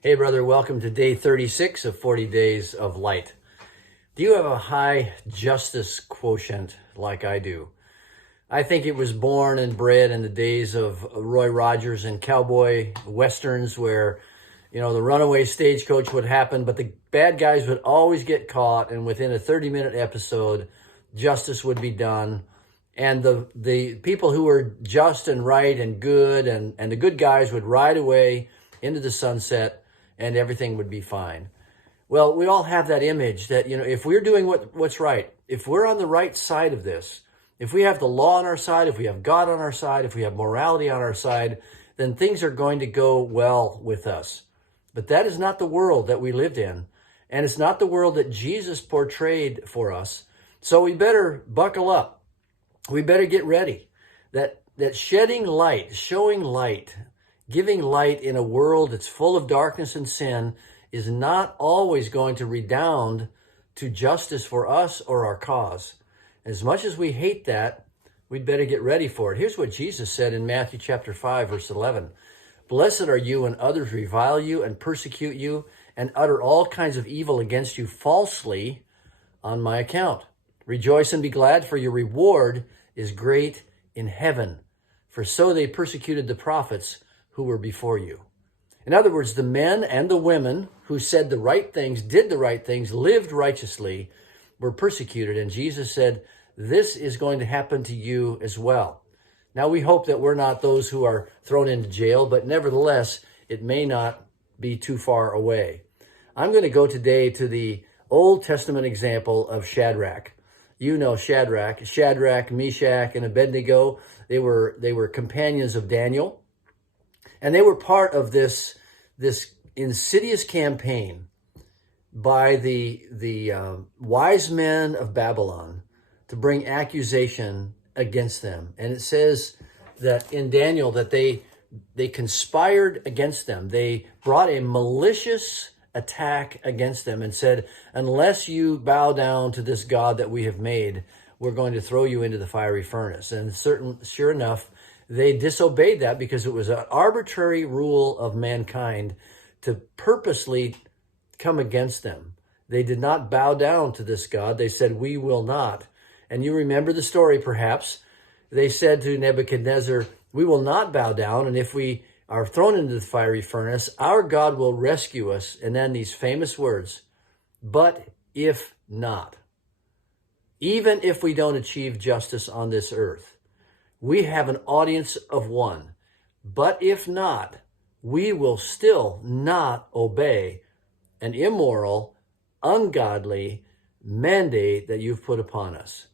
Hey, brother, welcome to day 36 of 40 Days of Light. Do you have a high justice quotient like I do? I think it was born and bred in the days of Roy Rogers and cowboy westerns where, the runaway stagecoach would happen, but the bad guys would always get caught, and within a 30-minute episode, justice would be done. And the people who were just and right and good and the good guys would ride away into the sunset and everything would be fine. Well, we all have that image that, if we're doing what's right, if we're on the right side of this, if we have the law on our side, if we have God on our side, if we have morality on our side, then things are going to go well with us. But that is not the world that we lived in. And it's not the world that Jesus portrayed for us. So we better buckle up. We better get ready. That shedding light, showing light, giving light in a world that's full of darkness and sin is not always going to redound to justice for us or our cause. As much as we hate that, we'd better get ready for it. Here's what Jesus said in Matthew chapter 5, verse 11. Blessed are you when others revile you and persecute you and utter all kinds of evil against you falsely on my account. Rejoice and be glad, for your reward is great in heaven. For so they persecuted the prophets who were before you. In other words, the men and the women who said the right things, did the right things, lived righteously, were persecuted. And Jesus said, this is going to happen to you as well. Now, we hope that we're not those who are thrown into jail, but nevertheless, it may not be too far away. I'm going to go today to the Old Testament example of Shadrach. You know Shadrach, Meshach, and Abednego. They were companions of Daniel. And they were part of this insidious campaign by the wise men of Babylon to bring accusation against them. And it says that in Daniel that they conspired against them. They brought a malicious attack against them and said, unless you bow down to this God that we have made, we're going to throw you into the fiery furnace. And sure enough, they disobeyed that because it was an arbitrary rule of mankind to purposely come against them. They did not bow down to this God. They said, we will not. And you remember the story, perhaps. They said to Nebuchadnezzar, we will not bow down, and if we are thrown into the fiery furnace, our God will rescue us. And then these famous words, but if not, even if we don't achieve justice on this earth, we have an audience of one. But if not, we will still not obey an immoral, ungodly mandate that you've put upon us.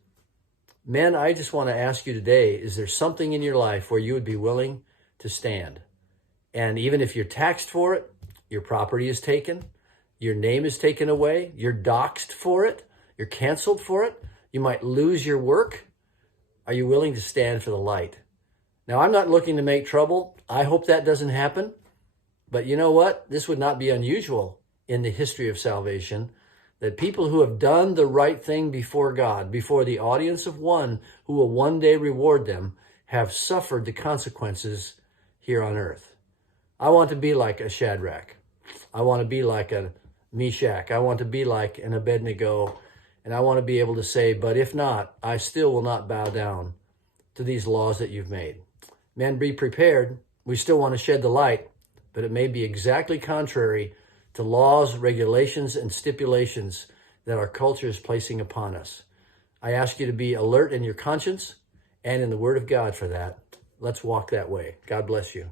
Men, I just want to ask you today, is there something in your life where you would be willing to stand? And even if you're taxed for it, your property is taken, your name is taken away, you're doxxed for it, you're canceled for it, you might lose your work. Are you willing to stand for the light? Now, I'm not looking to make trouble. I hope that doesn't happen. But you know what? This would not be unusual in the history of salvation, that people who have done the right thing before God, before the audience of one who will one day reward them, have suffered the consequences here on earth. I want to be like a Shadrach. I want to be like a Meshach. I want to be like an Abednego. And I want to be able to say, but if not, I still will not bow down to these laws that you've made. Men, be prepared. We still want to shed the light, but it may be exactly contrary to laws, regulations, and stipulations that our culture is placing upon us. I ask you to be alert in your conscience and in the Word of God for that. Let's walk that way. God bless you.